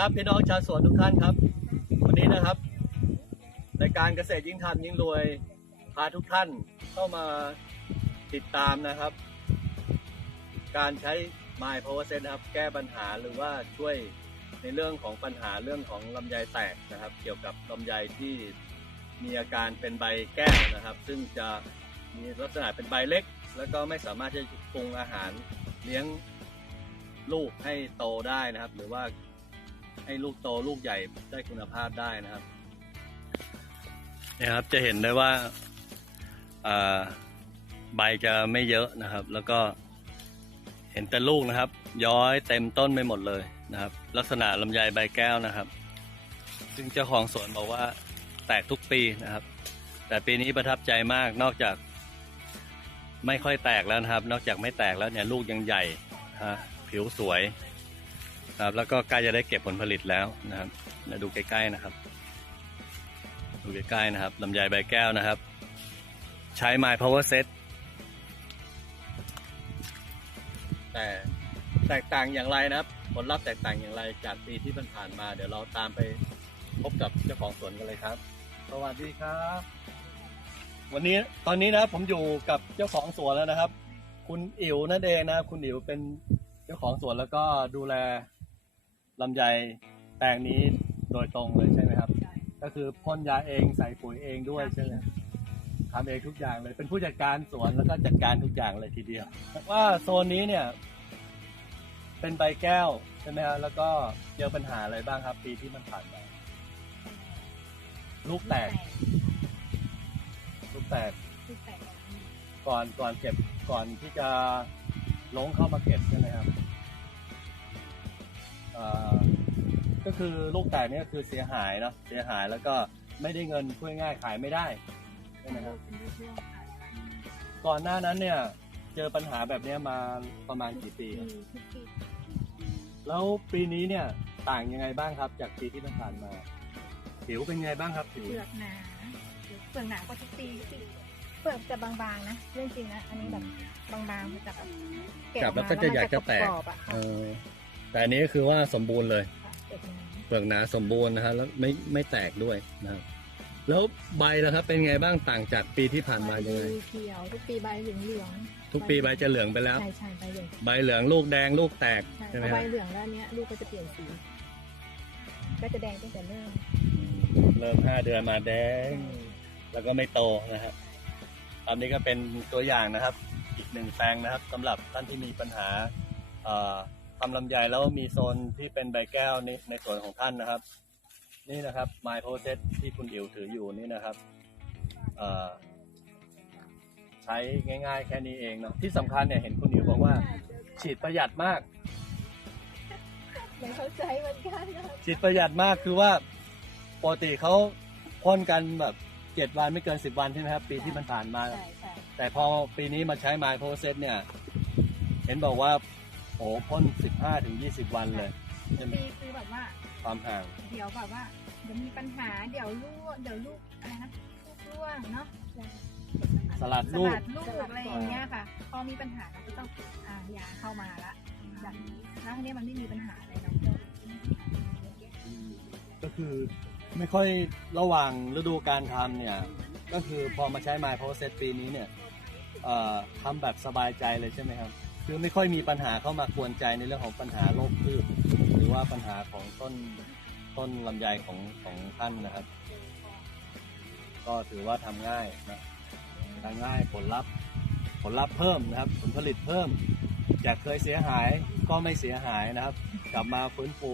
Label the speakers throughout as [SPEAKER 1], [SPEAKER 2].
[SPEAKER 1] ครับพี่น้องชาวสวนทุกท่านครับ วันนี้นะครับรายการเกษตรยิ่งทำยิ่งรวยพาทุกท่านเข้ามาติดตามนะครับ การใช้ My Power Set นะครับ แก้ปัญหาหรือว่าช่วยในเรื่องของปัญหาเรื่องของลำไยแตกนะครับ เกี่ยวกับลำไยที่มีอาการเป็นใบแก้วนะครับ ซึ่งจะมีลักษณะเป็นใบเล็ก แล้วก็ไม่สามารถจะปรุงอาหารเลี้ยงลูกให้โตได้นะครับ หรือว่า ให้ลูกโตลูกใหญ่ได้คุณภาพได้นะครับเนี่ยครับจะเห็นได้ว่าอ่าใบจะไม่เยอะนะครับ แล้วก็เห็นแต่ลูกนะครับ ย้อยเต็มต้นไปหมดเลยนะครับ ลักษณะลำไยใบแก้วนะครับ ซึ่งเจ้าของสวนบอกว่าแตกทุกปีนะครับ แต่ปีนี้ประทับใจมากนอกจาก ไม่ค่อยแตกแล้วนะครับ นอกจากไม่แตกแล้วเนี่ยลูกยังใหญ่ฮะผิวสวย ครับแล้วก็ใกล้จะได้เก็บผลผลิตแล้วนะครับมาดูใกล้ๆนะครับ ดูใกล้ๆนะครับลำไยใบแก้วนะครับ ใช้ My Power Set แต่แตกต่างอย่างไรนะครับ ผลลัพธ์แตกต่างอย่างไรจากปีที่ผ่านๆมา เดี๋ยวเราตามไปพบกับเจ้าของสวนกันเลยครับ สวัสดีครับ วันนี้ตอนนี้นะครับผมอยู่กับเจ้าของสวนแล้วนะครับ คุณอิ๋วนั่นเองนะครับคุณอิ๋วเป็นเจ้าของสวนแล้วก็ดูแล ลำไยแปลงนี้โดยตรงเลยใช่ไหมครับ ก็คือพ่นยาเองใส่ปุ๋ยเองด้วยใช่ไหมทำเองทุกอย่างเลย เป็นผู้จัดการสวนแล้วก็จัดการทุกอย่างเลยทีเดียว ว่าโซนนี้เนี่ย เป็นใบแก้วใช่ไหมครับแล้วก็เจอปัญหาอะไรบ้างครับ ปีที่มันผ่านมาลูกแตก ลูกแตก
[SPEAKER 2] ลูกแตก
[SPEAKER 1] ก่อนก่อนเก็บก่อนที่จะลงเข้ามาเก็บใช่ไหมครับเอ่อ ก็คือลูกแตกเนี่ยก็คือเสียหายเนาะเสียหายแล้วก็ไม่ได้เงินพูดง่ายๆขายไม่ได้ใช่ไหมครับ
[SPEAKER 2] เป็นลูกช่วงค่ะ
[SPEAKER 1] ก่อนหน้านั้นเนี่ย เจอปัญหาแบบเนี้ยมาประมาณกี่ปีครับ
[SPEAKER 2] ทุกปี
[SPEAKER 1] แล้วปีนี้เนี่ยต่างยังไงบ้างครับ จากปีที่ผ่านมา ผิวเป็นไงบ้างครับผิว
[SPEAKER 2] เปลือกหนาเปลือกหนากว่าทุกปีเปลือกจะบางๆนะเรื่องจริงนะอันนี้แบบบางๆมันจะแบบเะ
[SPEAKER 1] จับ
[SPEAKER 2] อ
[SPEAKER 1] แล้วก็จะอยากจะแตก
[SPEAKER 2] รอบๆอะ
[SPEAKER 1] เอ
[SPEAKER 2] ค่ะ
[SPEAKER 1] อแต่อันนี้ก็คือว่าสมบูรณ์เลย
[SPEAKER 2] เก็บมา
[SPEAKER 1] เปลือกหนาสมบูรณ์นะฮะแล้วไม่ไม่แตกด้วยนะครับ แล้วใบล่ะครับ เป็นไงบ้างต่างจากปีที่ผ่านมายังไง
[SPEAKER 2] ใบเขียวทุกปีใบเหลืองๆ
[SPEAKER 1] ทุกปีใบจะเหลืองไปแล้ว
[SPEAKER 2] ใช่ใช่ใบเหลือง
[SPEAKER 1] ใบเหลืองลูกแดงลูกแตก
[SPEAKER 2] ใช่
[SPEAKER 1] ใช่ไหม
[SPEAKER 2] พอ
[SPEAKER 1] ค
[SPEAKER 2] ใบ
[SPEAKER 1] รับ
[SPEAKER 2] เหลืองแล้วเนี้ยลูกก็จะเปลี่ยนสี ก็จะแดงตั้งแต่เริ่ม
[SPEAKER 1] เริ่มห้าเดือนมาแดง แล้วก็ไม่โตนะฮะอันนี้ก็เป็นตัวอย่างนะครับ อีกหนึ่งแปลงนะครับสำหรับท่านที่มีปัญหาเอ่อ ทำลำไยแล้วมีโซนที่เป็นใบแก้วนี่ในส่วนของท่านนะครับ นี่นะครับ My Process ที่คุณอิ๋วถืออยู่นี่นะครับเอ่อใช้ง่าย ๆ แค่นี้เองเนาะที่สำคัญเนี่ยเห็นคุณอิ๋วบอกว่า ฉีดประหยัดมาก
[SPEAKER 2] ไม่เข้าใจเหมือนกันนะ
[SPEAKER 1] ฉีดประหยัดมากคือว่าปกติเขาพ่นกันแบบเจ็ดวันไม่เกินสิบวันใช่ไหมครับ ปีที่มันผ่านมา
[SPEAKER 2] ใช่ใช่
[SPEAKER 1] แต่พอปีนี้มาใช้ My Process เนี่ย เห็นบอกว่า โอ้พ่นสิบห้าถึงยี่สิบวันเลย
[SPEAKER 2] ทุกปีคือแบบว่า
[SPEAKER 1] ความห่าง
[SPEAKER 2] เดี๋ยวแบบว่าเดี๋ยวมีปัญหาเดี๋ยวลูกเดี๋ยวลูกอะไรนะลูกร่วงเนาะ
[SPEAKER 1] สลัด
[SPEAKER 2] ส
[SPEAKER 1] ลูก
[SPEAKER 2] ลัดลูกอะไรอย่างเงี้ยค่ะ พอมีปัญหาเราก็ต้องอ่ายาเข้ามาละแบบนี้แล้วทีนี้มันไม่มีปัญหาอะไรเราก็
[SPEAKER 1] ก็คือไม่ค่อยระหว่างฤดูการทำเนี่ย ก็คือพอมาใช้ My Process ปีนี้เนี่ยเอ่อทำแบบสบายใจเลยใช่ไหมครับ คือไม่ค่อยมีปัญหาเข้ามากวนใจในเรื่องของปัญหาโรคพืชหรือว่าปัญหาของต้นต้นลำไยของของท่านนะครับ ก็ถือว่าทำง่ายนะทำง่ายผลลัพธ์ผลลัพธ์เพิ่มนะครับ ผลผลิตเพิ่ม จากเคยเสียหายก็ไม่เสียหายนะครับ กลับมาฟื้นฟู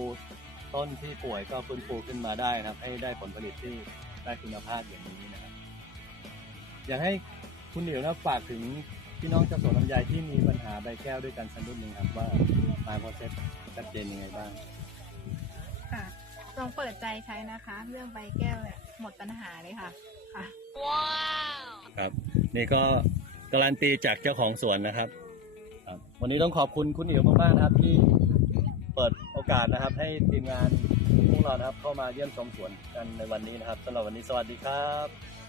[SPEAKER 1] ต้นที่ป่วยก็ฟื้นฟูขึ้นมาได้นะครับ ให้ได้ผลผลิตที่ได้คุณภาพอย่างนี้นะครับ อยากให้คุณเหนียวนะฝากถึง พี่น้องเจ้าสวนลำไยที่มีปัญหาใบแก้วด้วยกันสักนิดหนึ่งครับว่ามาโปรเซสชัดเจนยังไงบ้าง
[SPEAKER 2] ค่ะลองเปิดใจใช้นะคะ เรื่องใบแก้วเนี่ยหมดปัญหาเลยค่ะค่ะ
[SPEAKER 1] ครับ นี่ก็การันตีจากเจ้าของสวนนะครับครับ วันนี้ต้องขอบคุณคุณอิ๋วมากๆนะครับ ที่เปิดโอกาสนะครับ ให้ทีมงานพวกเรานะครับ เข้ามาเยี่ยมชมสวนกันในวันนี้นะครับสำหรับวันนี้สวัสดีครับ